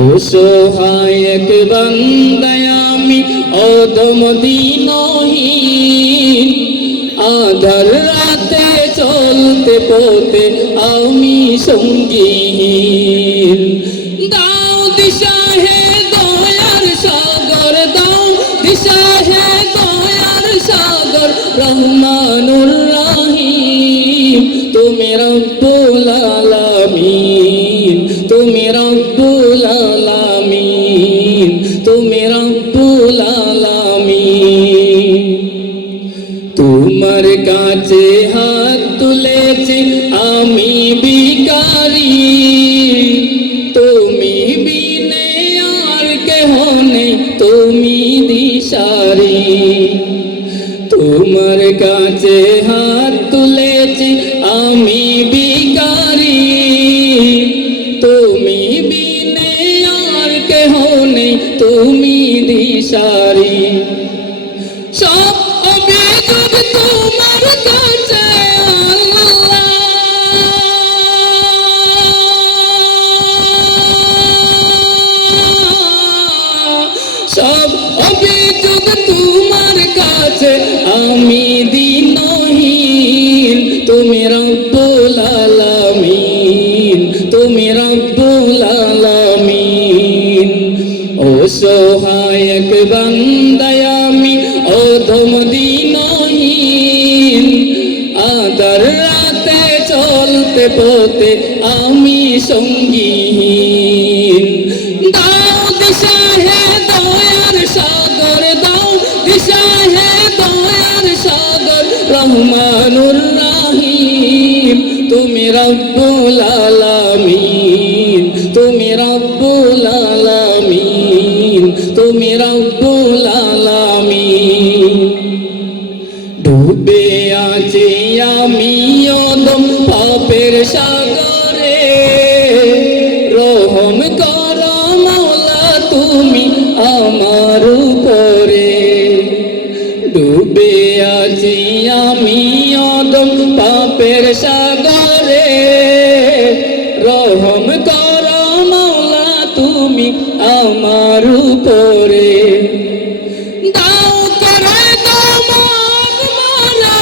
অসহায় এক বান্দায় আমি অদম দিনহীন, আধার রাতে চলতে পথে আমি সঙ্গীহীন। দাও দিশা হে দয়ার সাগর, দাও দিশা হে দয়ার সাগর, রহমানুর রহিম তুমি রব্বুল আলামিন, তুমি রব্বুল আলামিন, তুমি রব্বুল আলামিন। তোমার কাছে হাত তুলেছি আমি ভিখারি, তুমি বিনে আর কেহ নেই, তুমি দিশারি। তোমার কাছে হাত তুলেছি আমি ভিখারি, তুমি বিনে আর কেহ নেই, তুমি দিশারি। সব অভিযোগ তোমার কাছে আল্লাহ, সব অভিযোগ তোমার কাছে আমি দিনহীন, তুমি রব্বুল আলামিন, তুমি রব্বুল আলামিন। অসহায় এক বান্দায় আমি অধম দিনহীন, আধার রাতে চলতে পথে আমি সঙ্গীহীন। দাও দিশা হে দয়ার সাগর, দাও দিশা হে দয়ার সাগর, রহমানুর রহিম তুমি রব্বুল আলামিন, তুমি রব্বুল আলামিন, তুমি রব্বুল আলামিন। ডুবে আছি আমি অদম পাপের সাগরে, রহম কর মাওলা তুমি আমার উপরে। ডুবে আছি আমি অদম পাপের সাগরে, রহম কর মাওলা তুমি আমার উপরে। দাও করে দাও মাফ মাওলা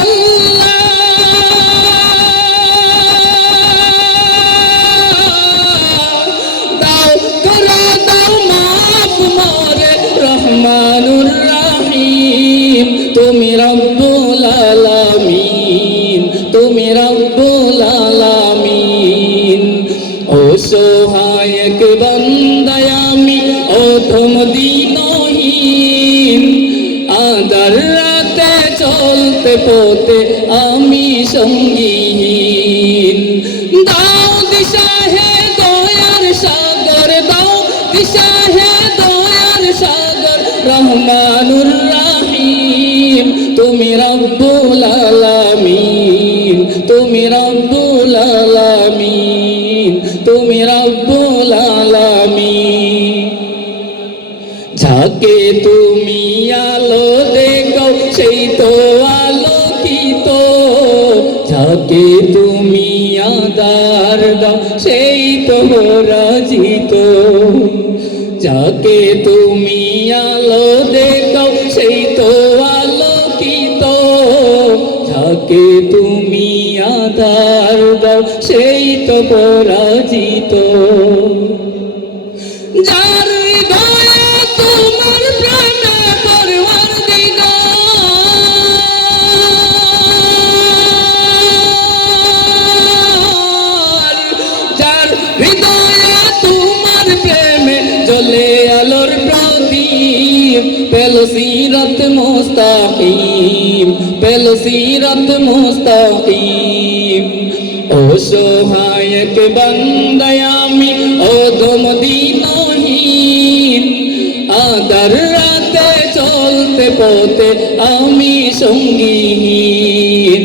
আল্লাহ, দাও করে দাও মাফ মোরে রহমানুর রহিম তুমি রব্বুল আলামিন, তুমি রব্বুল আলামিন। অসহায় এক বান্দায় আমি অধম দিনহীন, আধার রাতে চলতে পথে আমি সঙ্গীহীন। দাও দিশা হে দয়ার সাগর, দাও দিশা হে দয়ার সাগর, রহমানুর রহিম তুমি রব্বুল আলামিন, তুমি রব্বুল আলামিন, তুমি রব্বুল আলামিন। যাকে তুমি আলো দেখো সেই তো আলোকিত, যাকে তুমি আধার দাও সেই তো পরাজিত। যাকে তুমি আলো দেখো সেই তো আলোকিত, যাকে তুমি আধার দাও সেই তো পরাজিত। যার হৃদয়ে তোমার প্রেমে পরওয়ারদিগার, যার হৃদয়ে তোমার প্রেমে জ্বলে আলোর প্রদীপ, পেল সিরাত মুস্তাকিম, পেল সিরাত মুস্তাকিম। অসহায় এক বান্দায় আমি অধম দিনহীন, আধার রাতে চলতে পথে আমি সঙ্গীহীন।